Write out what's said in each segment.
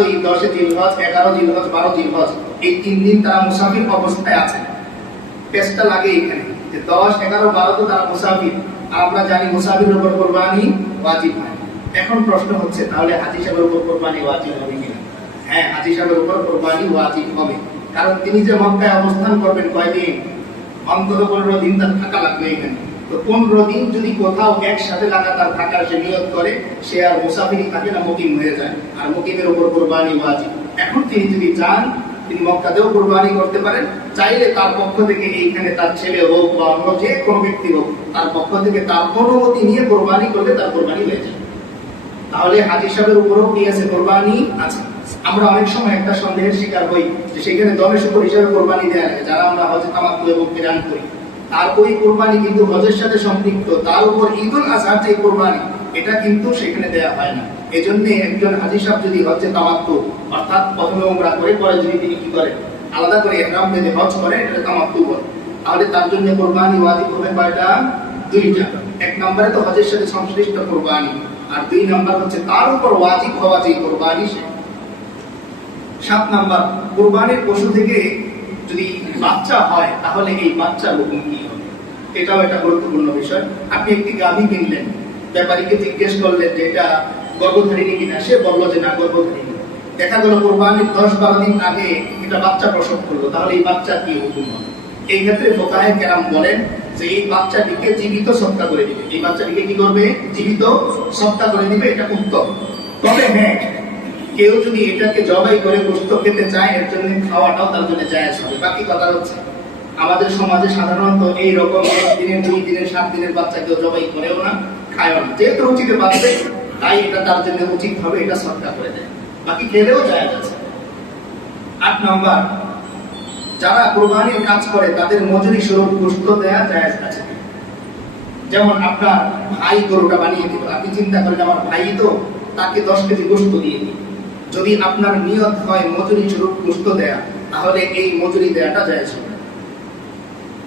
এই 10 জিলহজ, 11 জিলহজ, 12 জিলহজ, এই 3 দিন তারা মুসাফির অবস্থায় আছেন। পেশটা লাগে এখানে যে 10, 11, 12 তো তারা মুসাফির, আর আমরা জানি মুসাফিরের উপর কুরবানি ওয়াজিব হয়। এখন প্রশ্ন হচ্ছে তাহলে হাজী সাহেবের উপর কুরবানি ওয়াজিব হবে কিনা? হ্যাঁ, হাজী সাহেবের উপর কুরবানি ওয়াজিব হবে, কারণ তিনি যে মক্কায় অবস্থান করবেন কয়দিন? অন্তত 15 দিন তার থাকা লাগবে এখানে। তো 15 দিন যদি কোথাও একসাথে লাগাতার থাকার সে নিয়ত করে, সে আর মুসাফিরই থাকে না, মুকিম হয়ে যায়, আর মুকিমের উপর কুরবানি ওয়াজিব। এখন তিনি যদি চান তিনি মক্কাতেও কুরবানি করতে পারেন, চাইলে তার পক্ষ থেকে এইখানে তার ছেলে হোক বা অন্য যে কোনো ব্যক্তি হোক, তার পক্ষ থেকে তার অনুমতি নিয়ে কুরবানি করলে তার কুরবানি হয়ে যায়। তাহলে হাজী সাহেবের উপরও কি আছে? কুরবানি আছে। আমরা অনেক সময় একটা সন্দেহের শিকার হই যে সেখানে দমের শুকর হিসাবে কুরবানি দেয়া লাগে, যারা আমরা হজে তামাত্তু এবং কিরান করি, তার ওই কুরবানি কিন্তু হজের সাথে সম্পৃক্ত, তার উপর ঈদুল আজহার যে কুরবানি এটা কিন্তু সেখানে দেয়া হয় না। এজন্য একজন হাজী সাহেব যদি হজে তামাত্তু অর্থাৎ প্রথমে উমরা করে পরে যদি তিনি কি করেন আলাদা করে ইহরাম বেঁধে হজ করে, এটা তামাত্তু বলে, তাহলে তার জন্য কুরবানি ওয়াজিব হবে কয়টা? 2টা। এক নম্বরে তো হজের সাথে সংশ্লিষ্ট কুরবানি, আর 2 নাম্বার হচ্ছে তার উপর ওয়াজিব হওয়া যে কুরবানি সে। 7 নাম্বার, কুরবানির পশু থেকে যদি বাচ্চা হয় তাহলে এই বাচ্চার হুকুম কি হবে? এটাও একটা গুরুত্বপূর্ণ বিষয়। আপনি একটি গাভী কিনলেন, ব্যাপারীকে জিজ্ঞেস করলেন যে এটা গর্ভধারিণী কিনা, সে বললো যে না গর্ভধারিণী। দেখা গেল কুরবানির 10-12 দিন আগে এটা বাচ্চা প্রসব করলো, তাহলে এই বাচ্চার কি হুকুম হবে? এই ক্ষেত্রে ফুকাহে কেরাম বলেন যে এই বাচ্চাটিকে জীবিত সৎকা করে দিবে। এই বাচ্চাটিকে কি করবে? জীবিত সৎকা করে দিবে, এটা উত্তম। তবে হ্যাঁ, কেউ যদি এটাকে জবাই করে গোশত খেতে চায়, এর জন্য খাওয়াটাও তার জন্য জায়েজ হবে। বাকি কথা হচ্ছে আমাদের সমাজে সাধারণত এই রকম 1 দিনের, 2 দিনের, 7 দিনের বাচ্চা কেউ জবাই করেও না, খায়ও না। যেহেতু রুচিতে বাঁচবে তাই এটা তার জন্য উচিত হবে, এটা সৎকা করে দেয়, বাকি খেলেও জায়েজ আছে। 8 নাম্বার, যারা কুরবানির কাজ করে তাদের মজুরি স্বরূপ গোশত দেয়া জায়েজ আছে। যেমন আপনার ভাই গরুটা বানিয়ে দিল, আপনি চিন্তা করেন আমার ভাই তো, তাকে 10 কেজি গোশত দিয়ে দিই। যদি আপনার নিয়ত হয় মজুরি স্বরূপ গোশত দেয়া, তাহলে এই মজুরি দেয়াটা জায়েজ হবে।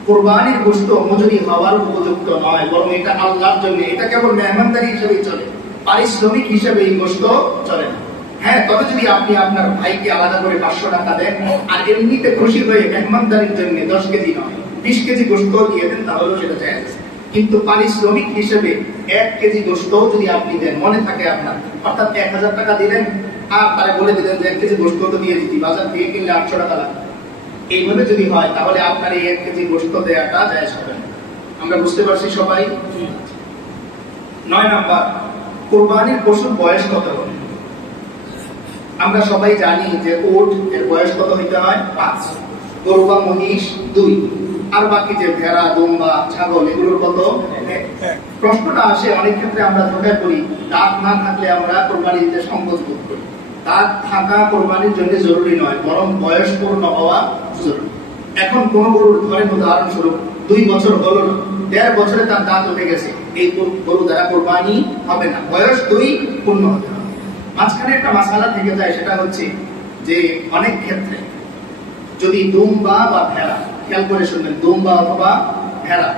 কুরবানির গোশত মজুরি হওয়ার উপযুক্ত নয়, বরং এটা আল্লাহর জন্য, এটা কেবল মেহমানদারি হিসেবেই চলে, পারিশ্রমিক হিসেবে এই গোশত চলে না। হ্যাঁ, তবে যদি আপনি আপনার ভাইকে আলাদা করে 500 টাকা দেন আর এমনিতে খুশি হয়ে মেহমানদারির জন্য 10 কেজি নয় 20 কেজি গোশত দিয়ে দেন, তাহলেও সেটা জায়েজ আছে। কিন্তু পারিশ্রমিক হিসেবে 1 কেজি গোশত যদি আপনি দেন, মনে থাকে আপনার, অর্থাৎ 1000 টাকা দিলেন আর তারে বলে দিলেন যে 1 কেজি গোশত তো দিয়ে দিচ্ছি, বাজার থেকে কিনলে 800 টাকা লাগবে, এইভাবে যদি হয় তাহলে আপনার এই 1 কেজি গোশত দেওয়াটা জায়েজ হবে না। আমরা বুঝতে পারছি সবাই? 9 নাম্বার, কুরবানির পশুর বয়স কত হবে? আমরা সবাই জানি যে উট এর বয়স কত হইতে হয়? 5, গরু বা মহিষ 2, আর বাকি যে ভেড়া, দুম্বা, ছাগল এগুলোর কত? 1। প্রশ্নটা আসে অনেক ক্ষেত্রে আমরা ধোঁকায় পড়ি, দাঁত না থাকলে আমরা কুরবানি দিতে সংকোচ বোধ করি। দাঁত থাকা কুরবানির জন্য জরুরি নয়, বরং বয়স পূর্ণ হওয়া জরুরি। এখন কোন গরুর ধরেন উদাহরণস্বরূপ 2 বছর হলো না, 1.5 বছরে তার দাঁত উঠে গেছে, এই গরু দ্বারা কুরবানি হবে না, বয়স 2 পূর্ণ হতে হবে। মাঝখানে একটা মাসালা থেকে যায়, সেটা হচ্ছে যে অনেক ক্ষেত্রে যদি দুম্বা বা ভেড়া, খেয়াল করে শুনবেন, দুম্বা অথবা ভেড়া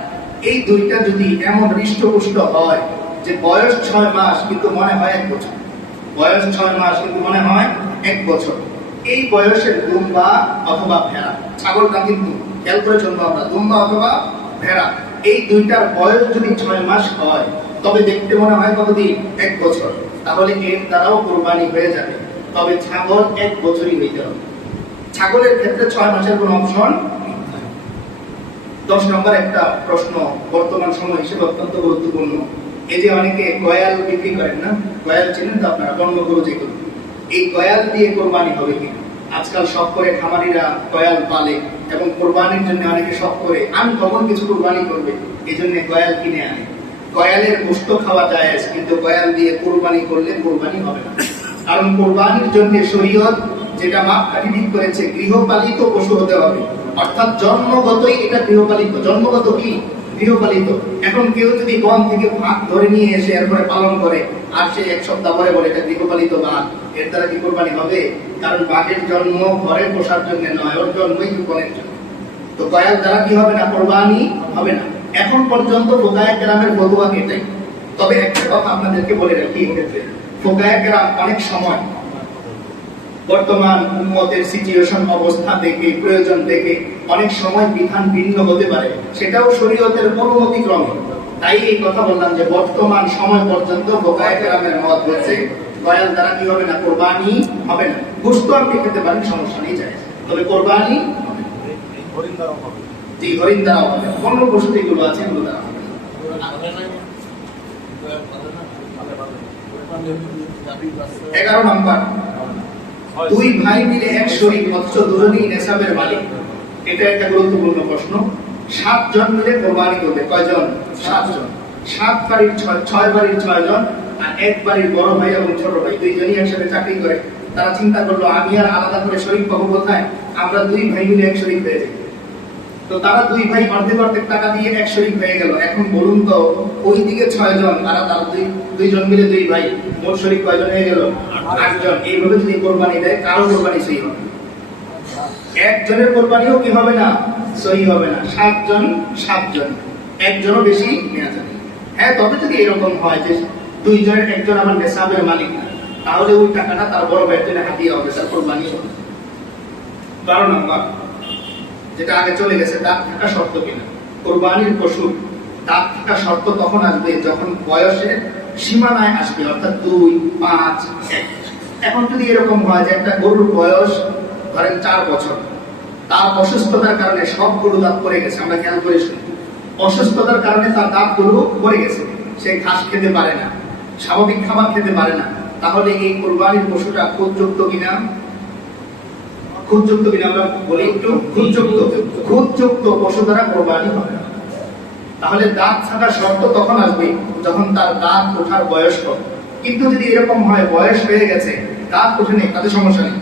এই 2টা যদি এমন হৃষ্টপুষ্ট হয় যে বয়স 6 মাস কিন্তু মনে হয় 1 বছর, বয়স 6 মাস কিন্তু মনে হয় 1 বছর, এই বয়সের দুম্বা অথবা ভেড়া, ছাগলটা কিন্তু খেয়াল করে শুনবো আমরা, দুম্বা অথবা ভেড়া এই 2টার বয়স যদি 6 মাস হয়, তবে দেখতে মনে হয় কতদিন? 1 বছর, তাহলে এর দ্বারাও কুরবানি হয়ে যাবে। তবে ছাগল 1 বছরই হইতে হবে। ছাগলের ক্ষেত্রে 6 মাসের কোনো অপশন। 10 নম্বর একটা প্রশ্ন বর্তমান সময় হিসেবে অত্যন্ত গুরুত্বপূর্ণ। এই যে অনেকে গয়াল বিক্রি করেন না, গয়াল চিনেন তো আপনারা, বন্য গরু যেগুলো, এই গয়াল দিয়ে কোরবানি হবে কি? আজকাল শখ করে খামারিরা গয়াল পালে এবং কোরবানির জন্য অনেকে শখ করে আনকমন কিছু কোরবানি করবে, এই জন্য গয়াল কিনে আনে। গয়ালের গোশত খাওয়া যায়, কিন্তু গয়াল দিয়ে কোরবানি করলে কোরবানি হবে না, কারণ কোরবানির জন্য শরীয়ত যেটা মাপকাঠি ঠিক করেছে, গৃহপালিত পশু হতে হবে, অর্থাৎ জন্মগতই এটা গৃহপালিত। জন্মগত কি? গৃহপালিত। এখন কেউ যদি বন থেকে ভাগ ধরে নিয়ে এসে এরপরে পালন করে আর সে 1 সপ্তাহ পরে বলে এটা গৃহপালিত বাঘ, এর দ্বারা কি কোরবানি হবে? কারণ বাঘের জন্ম ঘরে পোষার জন্য নয়, ওর জন্মই বনের জন্য। তো গয়াল দ্বারা কি হবে না? কোরবানি হবে না। এখন পর্যন্ত ফুকায়ে কেরামের ফতোয়া এটাই। তবে একটা কথা আপনাদেরকে বলে রাখি, এক্ষেত্রে ফুকায়ে কেরাম অনেক সময় বর্তমান উম্মতের সিচুয়েশন অবস্থা দেখে প্রয়োজন দেখে অনেক সময় বিধান ভিন্ন হতে পারে, সেটাও শরীয়তের অনুমতিক্রমে। তাই এই কথা বললাম যে বর্তমান সময় পর্যন্ত ফুকাহায়ে কেরামের মত হচ্ছে গয়াল দ্বারা কি হবে না, কোরবানি হবে না। গোশত আপনি খেতে পারেন, সমস্যা নেই, যায়, তবে কোরবানি হবে না। জি, হরিণ দ্বারা হবে, অন্য পশু যেগুলো আছে এগুলো দ্বারা হবে না। 11 নম্বর, দুই ভাই মিলে এক শরীক অথচ দুজনেই নেসাবের মালিক। এটা একটা গুরুত্বপূর্ণ প্রশ্ন। 7 জন মিলে কোরবানি করবে, কয়জন? 7 জন। 7 বাড়ির 6 বাড়ির 6 জন, আর এক বাড়ির বড় ভাই এবং ছোট ভাই দুইজনই একসাথে চাকরি করে। তারা চিন্তা করলো আমি আর আলাদা করে শরীক পাবো কোথায়, আমরা দুই ভাই মিলে এক শরীক হয়ে যাই। তো তারা দুই ভাই অর্ধেক অর্ধেক টাকা দিয়ে এক শরীক হয়ে গেল। এখন বলুন তো, ওই দিকে 6 জন, তারা দুইজন মিলে দুই ভাই, মোট শরীক কয়জন হয়ে গেল? 8 জন। এইভাবে যদি কোরবানি দেয়, কারো কোরবানি সহি হবে? একজনের কোরবানিও কি হবে না, সহি হবে না। 7 জন 7 জন, একজনও বেশি নেওয়া যাবে। হ্যাঁ, তবে যদি এরকম হয় যে দুইজনের একজন আমার নেসাবের মালিক না, তাহলে ওই টাকাটা তার বড় ভাইয়ের জন্য হাদিয়া হবে, তার কোরবানি হবে। 12 নম্বর, যেটা আগে চলে গেছে, দাঁত থাকা শর্ত কিনা। কোরবানির পশু দাঁত থাকা শর্ত তখন আসবে যখন বয়সের সীমানায় আসবে, অর্থাৎ 2, 5, 1। এখন যদি এরকম হয় যে একটা গরুর বয়স ধরেন 4 বছর, তার অসুস্থতার কারণে সব গরু দাঁত পড়ে গেছে, আমরা খেয়াল করে শুনি, অসুস্থতার কারণে তার দাঁতগুলো পড়ে গেছে, সে ঘাস খেতে পারে না, স্বাভাবিক খাবার খেতে পারে না, তাহলে এই কোরবানির পশুটা খুদযুক্ত কিনা? খুদযুক্ত কিনা আমরা বলি একটু, খুদযুক্ত পশু দ্বারা কোরবানি হবে না। তাহলে দাঁত থাকা শর্ত তখন আসবে যখন তার দাঁত ওঠার বয়স কম। কিন্তু যদি এরকম হয় বয়স হয়ে গেছে, দাঁত ওঠেনি, তাতে সমস্যা নেই,